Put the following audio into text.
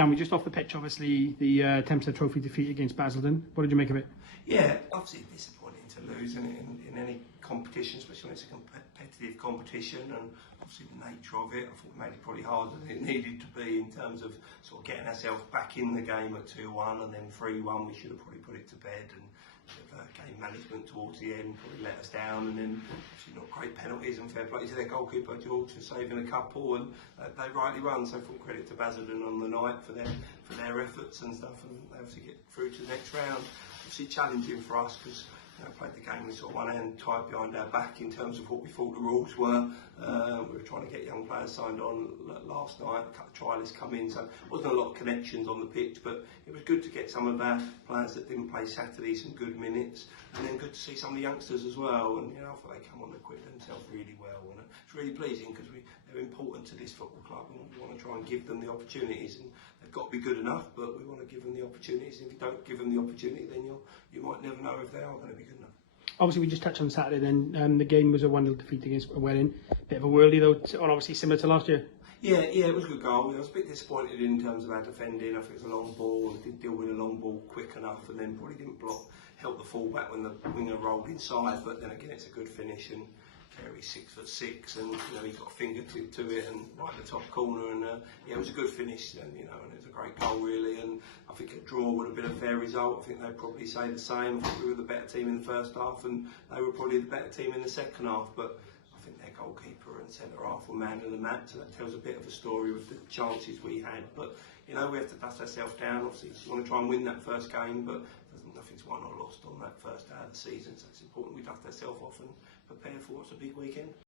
Dan, we just off the pitch, obviously, the Thames-Side Trophy defeat against Basildon. What did you make of it? Yeah, obviously disappointing to lose in any competition, especially when it's a competitive competition, and obviously the nature of it. I thought we made it probably harder than it needed to be in terms of sort of getting ourselves back in the game at 2-1 and then 3-1. We should have probably put it to bed, and game management towards the end probably let us down, and then obviously not great penalties, and fair play to their goalkeeper George for saving a couple, and they rightly won, so full credit to Basildon on the night for their efforts and stuff, and they obviously get through to the next round. Obviously challenging for us because played the game with sort of one hand tied behind our back in terms of what we thought the rules were. We were trying to get young players signed on last night, a couple of trialists come in, so there wasn't a lot of connections on the pitch, but it was good to get some of our players that didn't play Saturday some good minutes, and then good to see some of the youngsters as well, and I thought they come on and equip themselves really well, and it's really pleasing because they're important to this football club, and we want to try and give them the opportunities, and they've got to be good enough, but we want to give them the opportunities, and if you don't give them the opportunity, then you might never know if they are going to be good enough. Obviously, we just touched on Saturday then. The game was a 1-0 defeat against Welling. Bit of a worldie though, and obviously similar to last year. Yeah, it was a good goal. I was a bit disappointed in terms of our defending. I think it was a long ball, and didn't deal with a long ball quick enough, and then probably didn't help the fullback when the winger rolled inside. But then again, it's a good finish, and Kerry's 6'6", and he's got a fingertip to it, and right in the top corner, and it was a good finish, and and it was a great goal really, and I think a draw would have been a fair result. I think they'd probably say the same. I think we were the better team in the first half, and they were probably the better team in the second half, but I think their goalkeeper and centre half were man of the match, so that tells a bit of a story with the chances we had. But we have to dust ourselves down. Obviously, you want to try and win that first game, but nothing's won or lost on that first day of the season, so it's important we dust ourselves off and prepare for what's a big weekend.